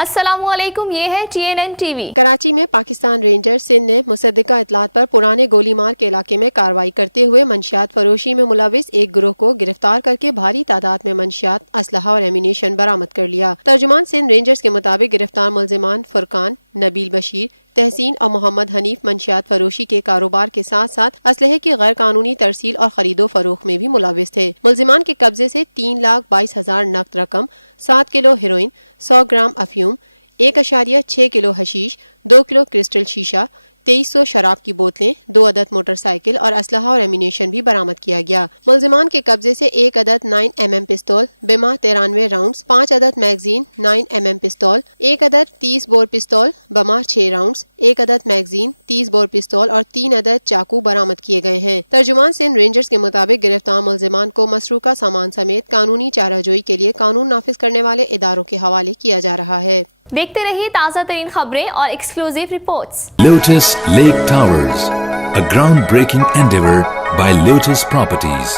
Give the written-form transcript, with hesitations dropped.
السلام علیکم، یہ ہے TNN TV۔ کراچی میں پاکستان رینجرز سندھ نے مصدقہ اطلاعات پر پرانے گولی مار کے علاقے میں کارروائی کرتے ہوئے منشیات فروشی میں ملوث ایک گروہ کو گرفتار کر کے بھاری تعداد میں منشیات، اسلحہ اور ایمونیشن برآمد کر لیا۔ ترجمان سندھ رینجرز کے مطابق گرفتار ملزمان فرقان، نبیل بشیر، تحسین اور محمد حنیف منشیات فروشی کے کاروبار کے ساتھ ساتھ اسلحے کی غیر قانونی ترسیل اور خرید و فروخت میں بھی ملوث تھے۔ ملزمان کے قبضے سے 3,22,000 نقد رقم، 7 کلو ہیروئن، 100 گرام افیون، 1.6 کلو حشیش، 2 کلو کرسٹل شیشہ، 2300 شراب کی بوتلیں، 2 عدد موٹر سائیکل اور اسلحہ اور ایمونیشن بھی برآمد کیا گیا۔ ملزمان کے قبضے سے 1 عدد 9mm پستول، بما 93 راؤنڈز، 5 عدد میگزین 9mm پستول، 1 عدد 30 بور پستول، بما 6 راؤنڈز، 1 عدد میگزین 30 بور پستول اور 3 عدد چاقو برآمد کیے گئے ہیں۔ ترجمان سندھ رینجرز کے مطابق گرفتار ملزمان کو مسروقہ سامان سمیت قانونی چارہ جوئی کے لیے قانون نافذ کرنے والے اداروں کے حوالے کیا جا رہا ہے۔ دیکھتے رہیے تازہ ترین خبریں اور exclusive reports. Lotus Lake Towers, a groundbreaking endeavor by Lotus Properties.